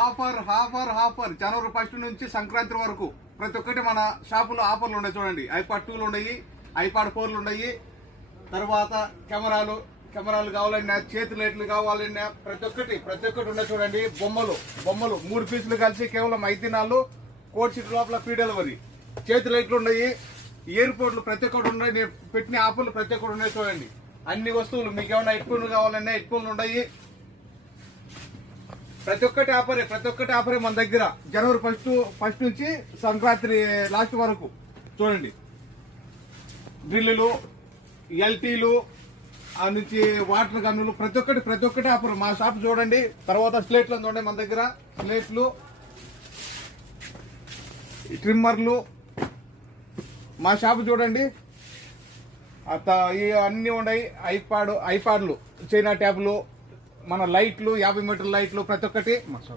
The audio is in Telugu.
ఆఫర్ ఆఫర్ ఆఫర్ జనవరి 1 నుంచి సంక్రాంతి వరకు ప్రతి ఒక్కటి మన షాపులో ఆఫర్లు ఉన్నాయి. చూడండి, ఐపాడ్ 2లు ఉన్నాయి, ఐపాడ్ 4లు ఉన్నాయి. తర్వాత కెమెరాలు కావాలన్నా, చేతి లైట్లు కావాలన్నా ప్రతి ఒక్కటి ఉన్నాయి. చూడండి, బొమ్మలు 3 పీసులు కలిసి కేవలం 5 దినాలు కోడ్ సీట్ లోపల ఫ్రీ డెలివరీ. చేతి లైట్లు ఉన్నాయి, ఎయిర్పోర్ట్లు ప్రతి ఒక్కటి ఉన్నాయి. నేను పెట్టిన ఆఫర్లు ప్రతి ఒక్కటి ఉన్నాయి. చూడండి, అన్ని వస్తువులు మీకు ఏమైనా హెడ్ ఫోన్లు కావాలన్నా హెడ్ ఫోన్లు ఉన్నాయి. ప్రతి ఒక్కటి ఆఫరే మన దగ్గర జనవరి 1 నుంచి సంక్రాంతి లాస్ట్ వరకు. చూడండి, డ్రిల్లులు, ఎల్టీలు ఆ నుంచి వాటర్ గన్నులు ప్రతి ఒక్కటి ఆఫర్ మా షాప్. చూడండి, తర్వాత స్లేట్లు చూడండి మన దగ్గర, స్లేట్లు, ట్రిమ్మర్లు మా షాప్ చూడండి. అన్ని ఉన్నాయి. ఐపాడ్లు, చైనా ట్యాబ్లు, మన లైట్లు, 50 మీటర్ల లైట్లు ప్రతి ఒక్కటి మా షాప్.